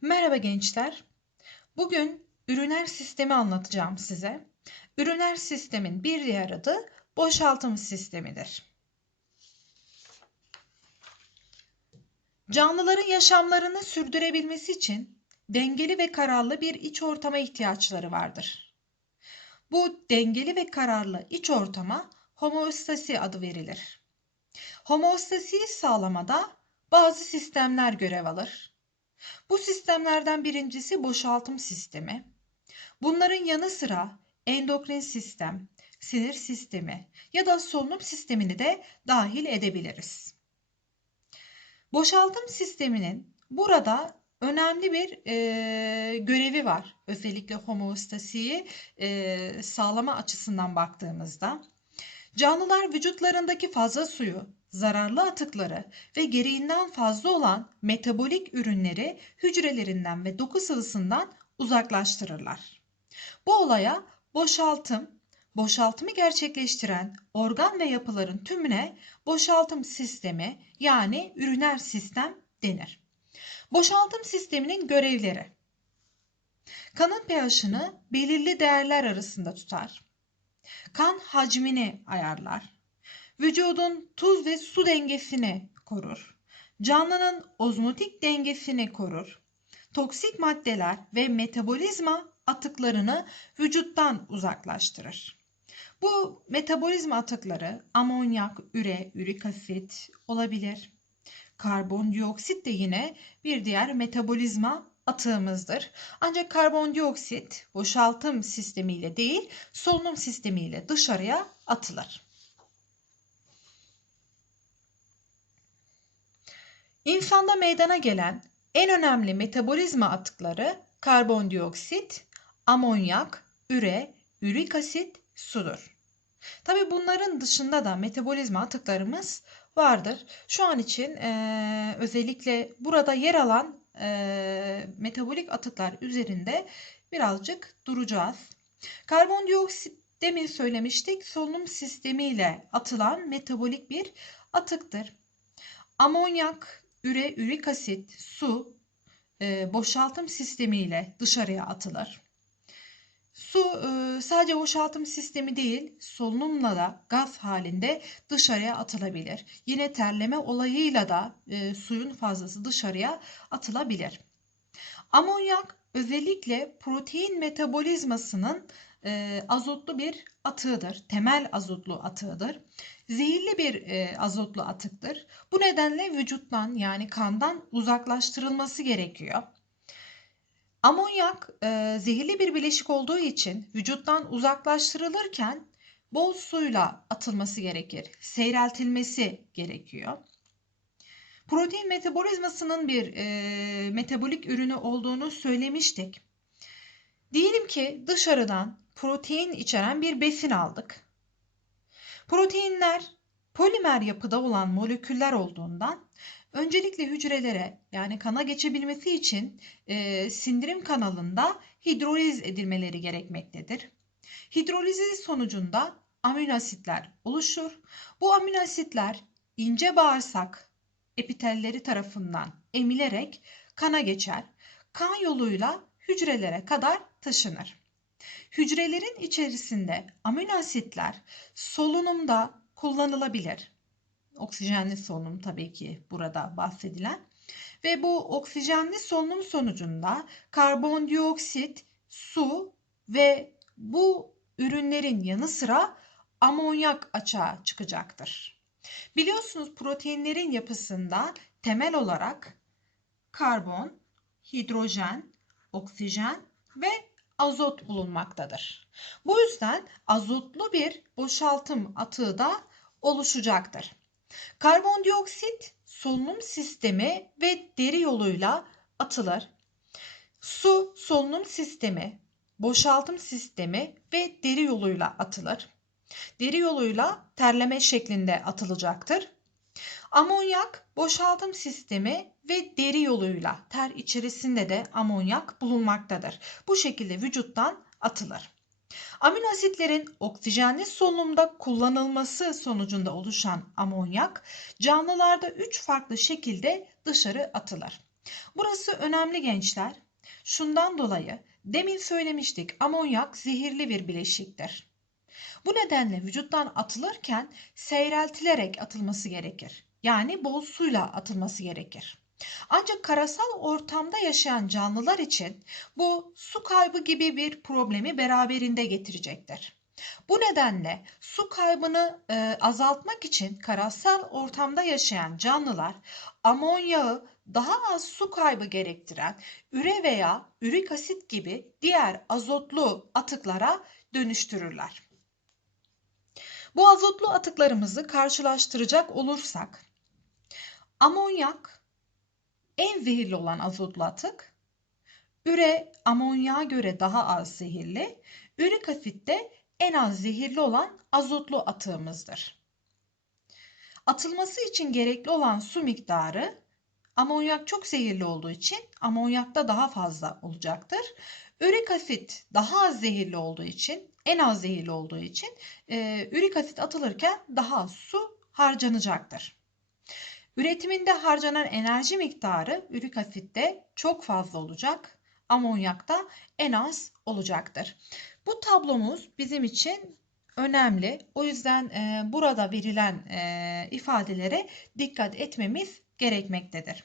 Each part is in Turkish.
Merhaba gençler. Bugün üriner sistemi anlatacağım size. Üriner sistemin bir diğer adı boşaltım sistemidir. Canlıların yaşamlarını sürdürebilmesi için dengeli ve kararlı bir iç ortama ihtiyaçları vardır. Bu dengeli ve kararlı iç ortama homeostasi adı verilir. Homeostasiyi sağlamada bazı sistemler görev alır. Bu sistemlerden birincisi boşaltım sistemi. Bunların yanı sıra endokrin sistem, sinir sistemi ya da solunum sistemini de dahil edebiliriz. Boşaltım sisteminin burada önemli bir e, görevi var. Özellikle homeostasiyi e, sağlama açısından baktığımızda. Canlılar vücutlarındaki fazla suyu zararlı atıkları ve gereğinden fazla olan metabolik ürünleri hücrelerinden ve doku sıvısından uzaklaştırırlar. Bu olaya boşaltım, boşaltımı gerçekleştiren organ ve yapıların tümüne boşaltım sistemi yani üriner sistem denir. Boşaltım sisteminin görevleri Kanın pH'ını belirli değerler arasında tutar. Kan hacmini ayarlar vücudun tuz ve su dengesini korur. Canlının ozmotik dengesini korur. Toksik maddeler ve metabolizma atıklarını vücuttan uzaklaştırır. Bu metabolizma atıkları amonyak, üre, ürik asit olabilir. Karbondioksit de yine bir diğer metabolizma atığımızdır. Ancak karbondioksit boşaltım sistemiyle değil solunum sistemiyle dışarıya atılır. İnsanda meydana gelen en önemli metabolizma atıkları karbondioksit, amonyak, üre, ürik asit, sudur. Tabi bunların dışında da metabolizma atıklarımız vardır. Şu an için e, özellikle burada yer alan e, metabolik atıklar üzerinde birazcık duracağız. Karbondioksit demin söylemiştik solunum sistemiyle atılan metabolik bir atıktır. Amonyak, üre, ürik asit, su e, boşaltım sistemiyle dışarıya atılır. Su e, sadece boşaltım sistemi değil, solunumla da gaz halinde dışarıya atılabilir. Yine terleme olayıyla da e, suyun fazlası dışarıya atılabilir. Amonyak özellikle protein metabolizmasının e, azotlu bir atığıdır. Temel azotlu atığıdır. Zehirli bir e, azotlu atıktır. Bu nedenle vücuttan yani kandan uzaklaştırılması gerekiyor. Amonyak e, zehirli bir bileşik olduğu için vücuttan uzaklaştırılırken bol suyla atılması gerekir. Seyreltilmesi gerekiyor. Protein metabolizmasının bir e, metabolik ürünü olduğunu söylemiştik. Diyelim ki dışarıdan protein içeren bir besin aldık. Proteinler polimer yapıda olan moleküller olduğundan öncelikle hücrelere yani kana geçebilmesi için e, sindirim kanalında hidroliz edilmeleri gerekmektedir. Hidrolizi sonucunda amino asitler oluşur. Bu amino asitler ince bağırsak epitelleri tarafından emilerek kana geçer. Kan yoluyla hücrelere kadar taşınır. Hücrelerin içerisinde amino asitler solunumda kullanılabilir. Oksijenli solunum tabii ki burada bahsedilen. Ve bu oksijenli solunum sonucunda karbondioksit, su ve bu ürünlerin yanı sıra amonyak açığa çıkacaktır. Biliyorsunuz proteinlerin yapısında temel olarak karbon, hidrojen, oksijen ve azot bulunmaktadır. Bu yüzden azotlu bir boşaltım atığı da oluşacaktır. Karbondioksit solunum sistemi ve deri yoluyla atılır. Su solunum sistemi, boşaltım sistemi ve deri yoluyla atılır. Deri yoluyla terleme şeklinde atılacaktır. Amonyak boşaltım sistemi ve deri yoluyla ter içerisinde de amonyak bulunmaktadır. Bu şekilde vücuttan atılır. Amino asitlerin oksijenli solunumda kullanılması sonucunda oluşan amonyak canlılarda 3 farklı şekilde dışarı atılır. Burası önemli gençler. Şundan dolayı demin söylemiştik amonyak zehirli bir bileşiktir. Bu nedenle vücuttan atılırken seyreltilerek atılması gerekir. Yani bol suyla atılması gerekir. Ancak karasal ortamda yaşayan canlılar için bu su kaybı gibi bir problemi beraberinde getirecektir. Bu nedenle su kaybını e, azaltmak için karasal ortamda yaşayan canlılar amonyağı daha az su kaybı gerektiren üre veya ürik asit gibi diğer azotlu atıklara dönüştürürler. Bu azotlu atıklarımızı karşılaştıracak olursak amonyak en zehirli olan azotlu atık, üre amonyağa göre daha az zehirli, ürik asit de en az zehirli olan azotlu atığımızdır. Atılması için gerekli olan su miktarı amonyak çok zehirli olduğu için amonyakta daha fazla olacaktır. Ürik asit daha az zehirli olduğu için, en az zehirli olduğu için e, ürik asit atılırken daha az su harcanacaktır. Üretiminde harcanan enerji miktarı ürik asitte çok fazla olacak, amonyakta en az olacaktır. Bu tablomuz bizim için önemli. O yüzden e, burada verilen e, ifadelere dikkat etmemiz gerekmektedir.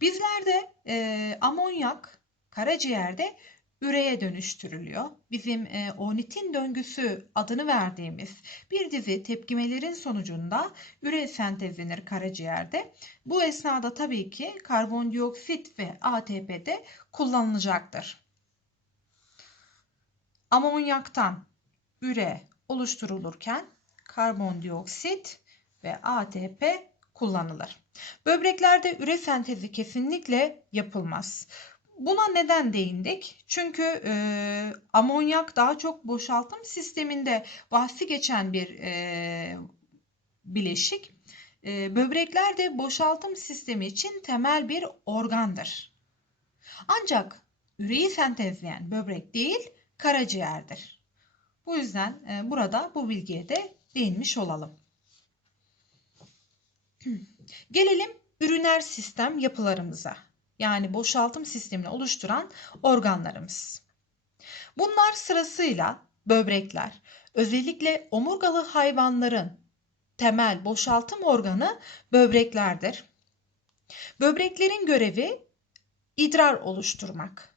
Bizlerde e, amonyak karaciğerde üreye dönüştürülüyor. Bizim e, onitin döngüsü adını verdiğimiz bir dizi tepkimelerin sonucunda üre sentezlenir karaciğerde. Bu esnada tabii ki karbondioksit ve ATP de kullanılacaktır. Amonyaktan üre oluşturulurken karbondioksit ve ATP kullanılır. Böbreklerde üre sentezi kesinlikle yapılmaz. Buna neden değindik? Çünkü e, amonyak daha çok boşaltım sisteminde bahsi geçen bir e, bileşik. E, böbrekler de boşaltım sistemi için temel bir organdır. Ancak üreyi sentezleyen böbrek değil, karaciğerdir. Bu yüzden e, burada bu bilgiye de değinmiş olalım. Gelelim üriner sistem yapılarımıza. Yani boşaltım sistemini oluşturan organlarımız. Bunlar sırasıyla böbrekler, özellikle omurgalı hayvanların temel boşaltım organı böbreklerdir. Böbreklerin görevi idrar oluşturmak.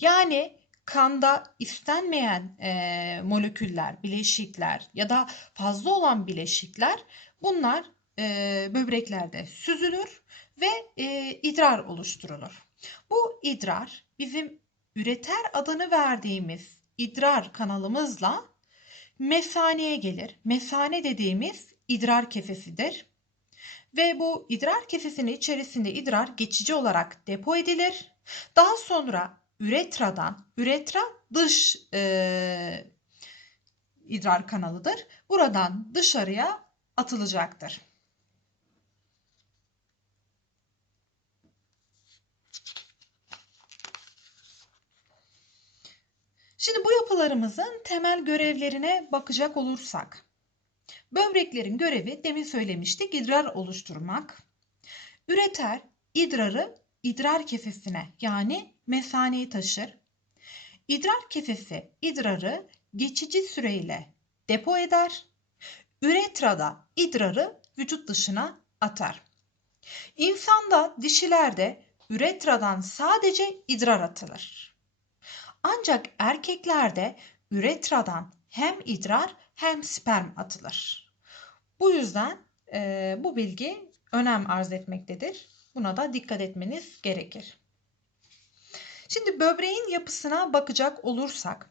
Yani kanda istenmeyen e, moleküller, bileşikler ya da fazla olan bileşikler bunlar e, böbreklerde süzülür ve e, idrar oluşturulur. Bu idrar bizim üreter adını verdiğimiz idrar kanalımızla mesaneye gelir. Mesane dediğimiz idrar kefesidir. Ve bu idrar kefesinin içerisinde idrar geçici olarak depo edilir. Daha sonra üretradan, üretra dış e, idrar kanalıdır. Buradan dışarıya atılacaktır. Şimdi bu yapılarımızın temel görevlerine bakacak olursak. Böbreklerin görevi demin söylemiştik idrar oluşturmak. Üreter idrarı idrar kefesine yani mesaneyi taşır. İdrar kefesi idrarı geçici süreyle depo eder. Üretrada idrarı vücut dışına atar. İnsanda dişilerde üretradan sadece idrar atılır. Ancak erkeklerde üretradan hem idrar hem sperm atılır. Bu yüzden e, bu bilgi önem arz etmektedir. Buna da dikkat etmeniz gerekir. Şimdi böbreğin yapısına bakacak olursak,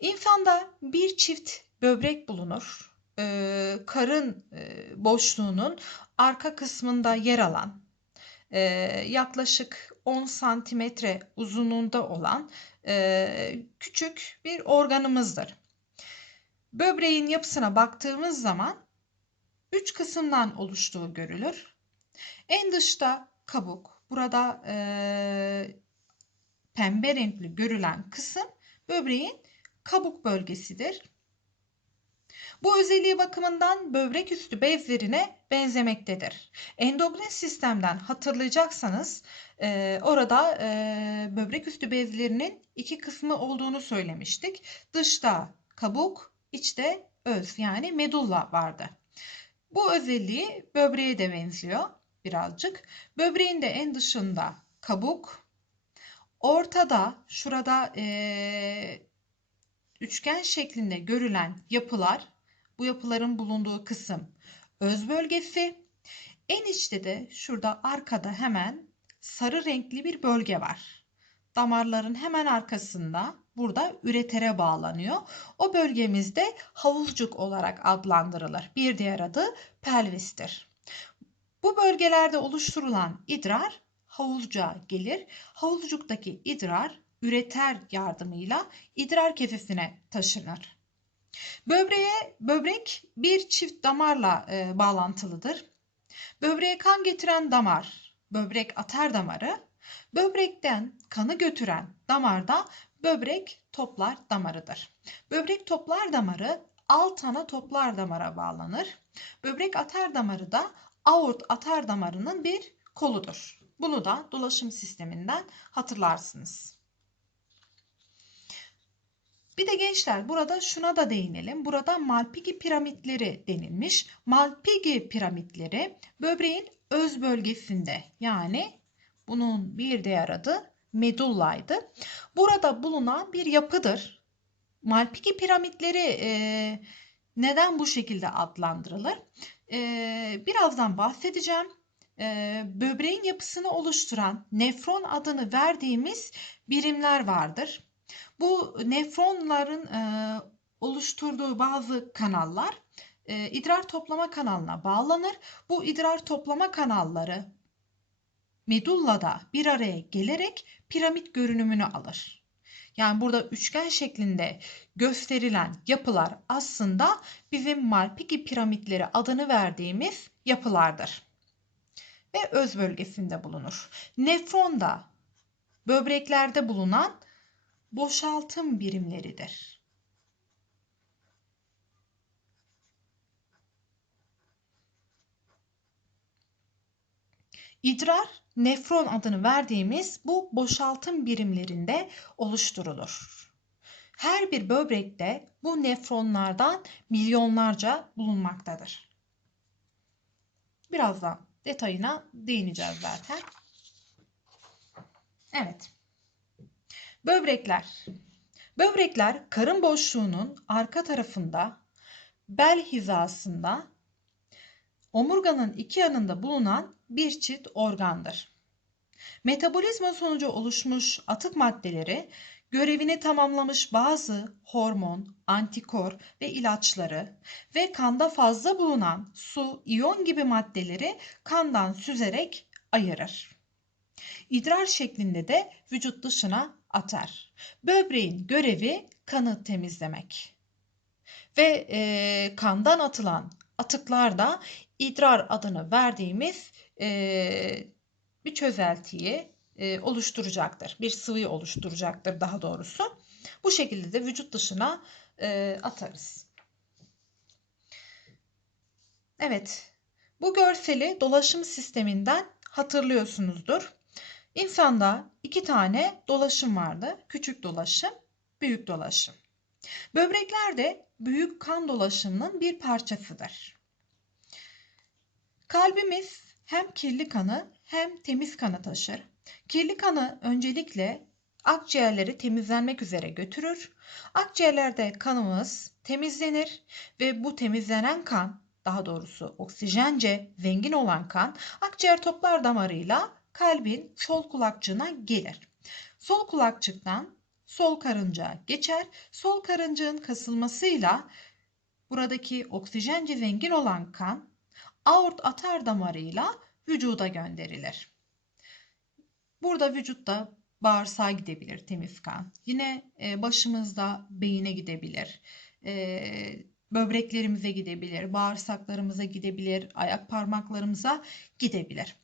insanda bir çift böbrek bulunur. Ee, karın e, boşluğunun arka kısmında yer alan, e, yaklaşık 10 santimetre uzunluğunda olan e, küçük bir organımızdır. Böbreğin yapısına baktığımız zaman üç kısımdan oluştuğu görülür. En dışta kabuk. Burada e, pembe renkli görülen kısım böbreğin kabuk bölgesidir. Bu özelliği bakımından böbrek üstü bezlerine benzemektedir. Endokrin sistemden hatırlayacaksanız orada böbrek üstü bezlerinin iki kısmı olduğunu söylemiştik. Dışta kabuk, içte öz yani medulla vardı. Bu özelliği böbreğe de benziyor birazcık. Böbreğin de en dışında kabuk, ortada şurada e, üçgen şeklinde görülen yapılar, bu yapıların bulunduğu kısım öz bölgesi. En içte de şurada arkada hemen sarı renkli bir bölge var. Damarların hemen arkasında burada üretere bağlanıyor. O bölgemizde havuzcuk olarak adlandırılır. Bir diğer adı pelvistir. Bu bölgelerde oluşturulan idrar havuzcuğa gelir. Havuzcuktaki idrar üreter yardımıyla idrar kesesine taşınır. Böbreğe böbrek bir çift damarla e, bağlantılıdır. Böbreğe kan getiren damar, böbrek atar damarı, böbrekten kanı götüren damarda böbrek toplar damarıdır. Böbrek toplar damarı alt ana toplar damara bağlanır. Böbrek atar damarı da aort atar damarının bir koludur. Bunu da dolaşım sisteminden hatırlarsınız. Bir de gençler burada şuna da değinelim. Burada Malpighi piramitleri denilmiş. Malpighi piramitleri böbreğin öz bölgesinde yani bunun bir diğer adı medullaydı. Burada bulunan bir yapıdır. Malpighi piramitleri e, neden bu şekilde adlandırılır? E, birazdan bahsedeceğim. E, böbreğin yapısını oluşturan nefron adını verdiğimiz birimler vardır. Bu nefronların e, oluşturduğu bazı kanallar e, idrar toplama kanalına bağlanır. Bu idrar toplama kanalları medullada bir araya gelerek piramit görünümünü alır. Yani burada üçgen şeklinde gösterilen yapılar aslında bizim Malpighi piramitleri adını verdiğimiz yapılardır. Ve öz bölgesinde bulunur. Nefron da böbreklerde bulunan boşaltım birimleridir. İdrar nefron adını verdiğimiz bu boşaltım birimlerinde oluşturulur. Her bir böbrekte bu nefronlardan milyonlarca bulunmaktadır. Birazdan detayına değineceğiz zaten. Evet. Böbrekler. Böbrekler karın boşluğunun arka tarafında bel hizasında omurganın iki yanında bulunan bir çift organdır. Metabolizma sonucu oluşmuş atık maddeleri görevini tamamlamış bazı hormon, antikor ve ilaçları ve kanda fazla bulunan su, iyon gibi maddeleri kandan süzerek ayırır. İdrar şeklinde de vücut dışına atar. Böbreğin görevi kanı temizlemek. Ve e, kandan atılan atıklar da idrar adını verdiğimiz e, bir çözeltiyi e, oluşturacaktır. Bir sıvıyı oluşturacaktır daha doğrusu. Bu şekilde de vücut dışına e, atarız. Evet, bu görseli dolaşım sisteminden hatırlıyorsunuzdur. İnsanda iki tane dolaşım vardı. Küçük dolaşım, büyük dolaşım. Böbrekler de büyük kan dolaşımının bir parçasıdır. Kalbimiz hem kirli kanı hem temiz kanı taşır. Kirli kanı öncelikle akciğerleri temizlenmek üzere götürür. Akciğerlerde kanımız temizlenir ve bu temizlenen kan, daha doğrusu oksijence zengin olan kan akciğer toplar damarıyla kalbin sol kulakçığına gelir. Sol kulakçıktan sol karıncağa geçer. Sol karıncağın kasılmasıyla buradaki oksijence zengin olan kan aort atar damarıyla vücuda gönderilir. Burada vücutta bağırsağa gidebilir temiz kan. Yine e, başımızda beyine gidebilir. E, böbreklerimize gidebilir, bağırsaklarımıza gidebilir, ayak parmaklarımıza gidebilir.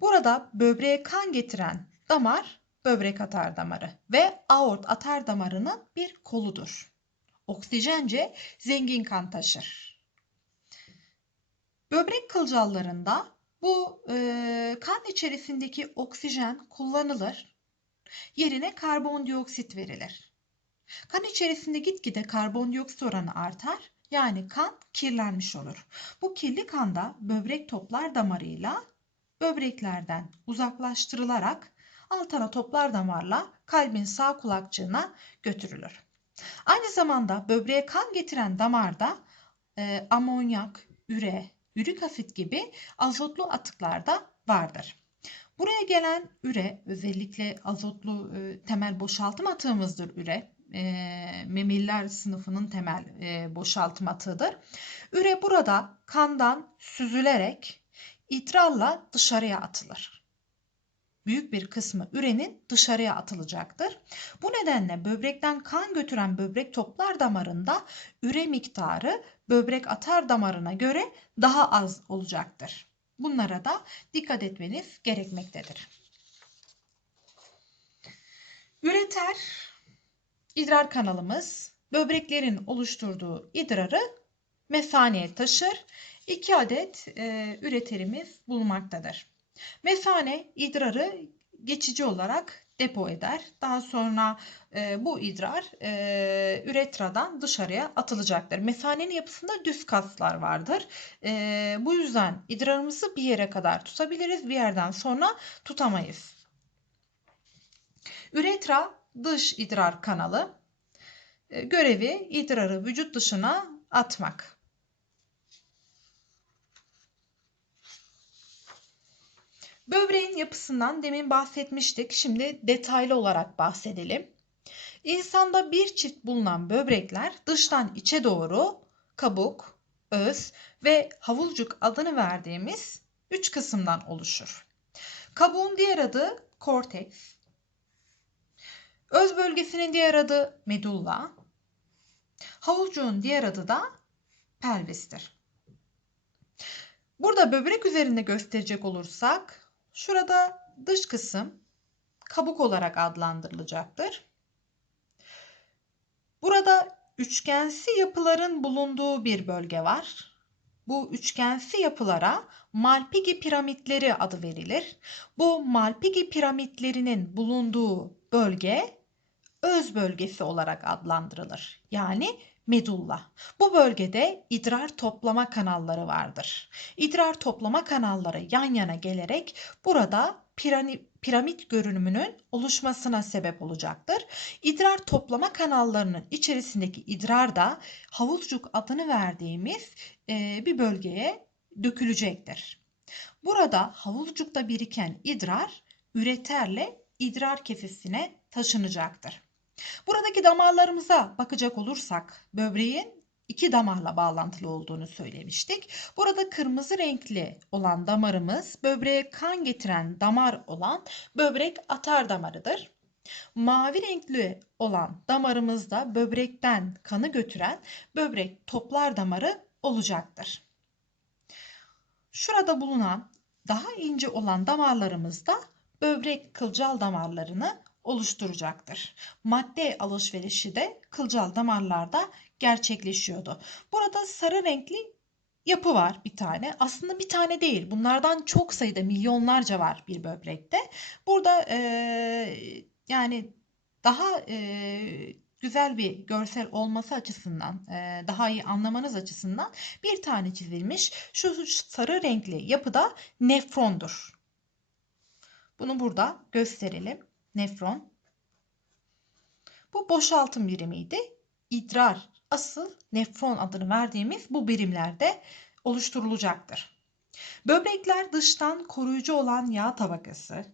Burada böbreğe kan getiren damar böbrek atar damarı ve aort atar damarının bir koludur. oksijence zengin kan taşır. Böbrek kılcallarında bu e, kan içerisindeki oksijen kullanılır. Yerine karbondioksit verilir. Kan içerisinde gitgide karbondioksit oranı artar. Yani kan kirlenmiş olur. Bu kirli kanda böbrek toplar damarıyla böbreklerden uzaklaştırılarak altına toplar damarla kalbin sağ kulakçığına götürülür. Aynı zamanda böbreğe kan getiren damarda e, amonyak, üre, ürik asit gibi azotlu atıklar da vardır. Buraya gelen üre özellikle azotlu e, temel boşaltım atığımızdır üre. E, memeliler sınıfının temel e, boşaltım atığıdır. Üre burada kandan süzülerek idrarla dışarıya atılır. Büyük bir kısmı ürenin dışarıya atılacaktır. Bu nedenle böbrekten kan götüren böbrek toplar damarında üre miktarı böbrek atar damarına göre daha az olacaktır. Bunlara da dikkat etmeniz gerekmektedir. Üreter idrar kanalımız böbreklerin oluşturduğu idrarı mesaneye taşır. 2 adet e, üreterimiz bulunmaktadır. Mesane idrarı geçici olarak depo eder. Daha sonra e, bu idrar e, üretradan dışarıya atılacaktır. Mesanenin yapısında düz kaslar vardır. E, bu yüzden idrarımızı bir yere kadar tutabiliriz. Bir yerden sonra tutamayız. Üretra dış idrar kanalı. E, görevi idrarı vücut dışına atmak. Böbreğin yapısından demin bahsetmiştik. Şimdi detaylı olarak bahsedelim. İnsanda bir çift bulunan böbrekler dıştan içe doğru kabuk, öz ve havulcuk adını verdiğimiz üç kısımdan oluşur. Kabuğun diğer adı korteks. Öz bölgesinin diğer adı medulla. Havulcuğun diğer adı da pelvistir. Burada böbrek üzerinde gösterecek olursak Şurada dış kısım kabuk olarak adlandırılacaktır. Burada üçgensi yapıların bulunduğu bir bölge var. Bu üçgensi yapılara Malpighi piramitleri adı verilir. Bu Malpighi piramitlerinin bulunduğu bölge öz bölgesi olarak adlandırılır. Yani medulla. Bu bölgede idrar toplama kanalları vardır. İdrar toplama kanalları yan yana gelerek burada piramit görünümünün oluşmasına sebep olacaktır. İdrar toplama kanallarının içerisindeki idrar da havuzcuk adını verdiğimiz bir bölgeye dökülecektir. Burada havuzcukta biriken idrar üreterle idrar kesesine taşınacaktır. Buradaki damarlarımıza bakacak olursak böbreğin iki damarla bağlantılı olduğunu söylemiştik. Burada kırmızı renkli olan damarımız böbreğe kan getiren damar olan böbrek atar damarıdır. Mavi renkli olan damarımızda böbrekten kanı götüren böbrek toplar damarı olacaktır. Şurada bulunan daha ince olan damarlarımızda böbrek kılcal damarlarını oluşturacaktır. Madde alışverişi de kılcal damarlarda gerçekleşiyordu. Burada sarı renkli yapı var bir tane. Aslında bir tane değil. Bunlardan çok sayıda milyonlarca var bir böbrekte. Burada e, yani daha e, güzel bir görsel olması açısından, e, daha iyi anlamanız açısından bir tane çizilmiş. Şu sarı renkli yapıda nefrondur. Bunu burada gösterelim nefron. Bu boşaltım birimiydi. İdrar asıl nefron adını verdiğimiz bu birimlerde oluşturulacaktır. Böbrekler dıştan koruyucu olan yağ tabakası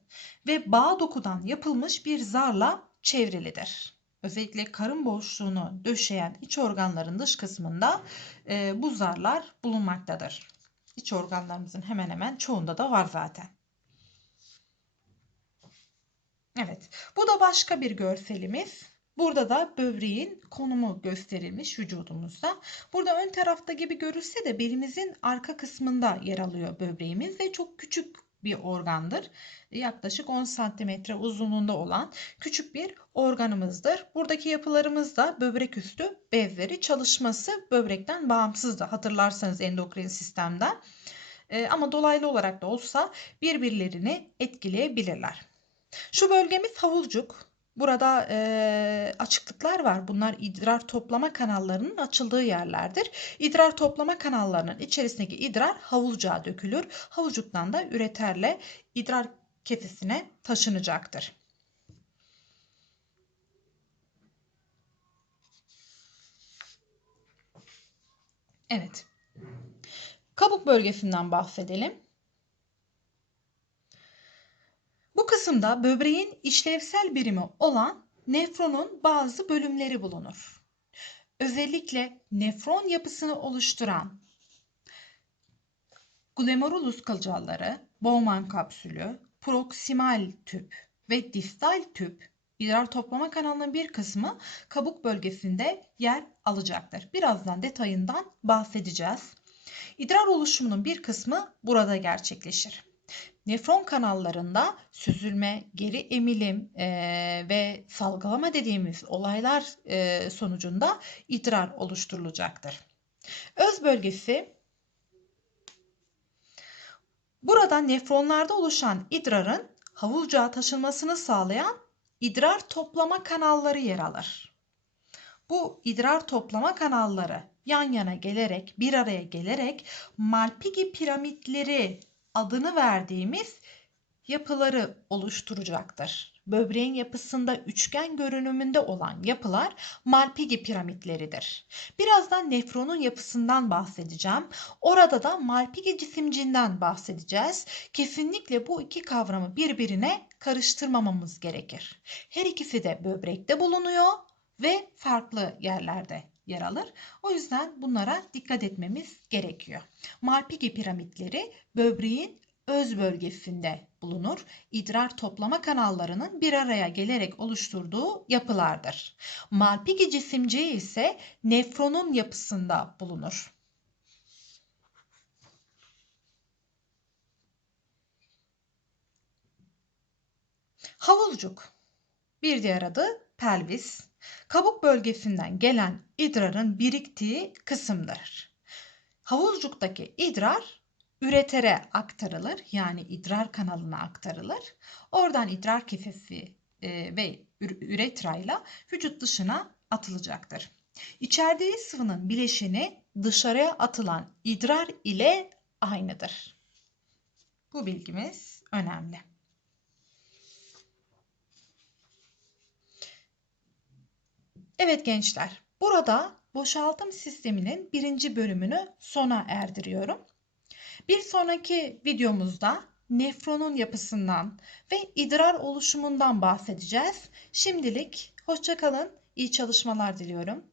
ve bağ dokudan yapılmış bir zarla çevrilidir. Özellikle karın boşluğunu döşeyen iç organların dış kısmında e, bu zarlar bulunmaktadır. İç organlarımızın hemen hemen çoğunda da var zaten. Evet. Bu da başka bir görselimiz. Burada da böbreğin konumu gösterilmiş vücudumuzda. Burada ön tarafta gibi görülse de belimizin arka kısmında yer alıyor böbreğimiz ve çok küçük bir organdır. Yaklaşık 10 santimetre uzunluğunda olan küçük bir organımızdır. Buradaki yapılarımız da böbrek üstü bezleri çalışması böbrekten bağımsızdı. Hatırlarsanız endokrin sistemden. Ee, ama dolaylı olarak da olsa birbirlerini etkileyebilirler. Şu bölgemiz havulcuk. Burada e, açıklıklar var. Bunlar idrar toplama kanallarının açıldığı yerlerdir. İdrar toplama kanallarının içerisindeki idrar havulcuğa dökülür. Havulcuktan da üreterle idrar kefesine taşınacaktır. Evet. Kabuk bölgesinden bahsedelim. Bu kısımda böbreğin işlevsel birimi olan nefronun bazı bölümleri bulunur. Özellikle nefron yapısını oluşturan glomerulus kılcalları, Bowman kapsülü, proksimal tüp ve distal tüp idrar toplama kanalının bir kısmı kabuk bölgesinde yer alacaktır. Birazdan detayından bahsedeceğiz. İdrar oluşumunun bir kısmı burada gerçekleşir. Nefron kanallarında süzülme, geri emilim e, ve salgılama dediğimiz olaylar e, sonucunda idrar oluşturulacaktır. Öz bölgesi burada nefronlarda oluşan idrarın havulcuğa taşınmasını sağlayan idrar toplama kanalları yer alır. Bu idrar toplama kanalları yan yana gelerek, bir araya gelerek Malpighi piramitleri adını verdiğimiz yapıları oluşturacaktır. Böbreğin yapısında üçgen görünümünde olan yapılar Malpighi piramitleridir. Birazdan nefronun yapısından bahsedeceğim. Orada da Malpighi cisimcinden bahsedeceğiz. Kesinlikle bu iki kavramı birbirine karıştırmamamız gerekir. Her ikisi de böbrekte bulunuyor ve farklı yerlerde yer alır. O yüzden bunlara dikkat etmemiz gerekiyor. Malpighi piramitleri böbreğin öz bölgesinde bulunur. İdrar toplama kanallarının bir araya gelerek oluşturduğu yapılardır. Malpighi cisimciği ise nefronun yapısında bulunur. Havulcuk bir diğer adı pelvis kabuk bölgesinden gelen idrarın biriktiği kısımdır. Havulcuktaki idrar üretere aktarılır yani idrar kanalına aktarılır. Oradan idrar kefesi e, ve üretrayla vücut dışına atılacaktır. İçerdiği sıvının bileşeni dışarıya atılan idrar ile aynıdır. Bu bilgimiz önemli. Evet gençler, burada boşaltım sisteminin birinci bölümünü sona erdiriyorum. Bir sonraki videomuzda nefronun yapısından ve idrar oluşumundan bahsedeceğiz. Şimdilik hoşçakalın, iyi çalışmalar diliyorum.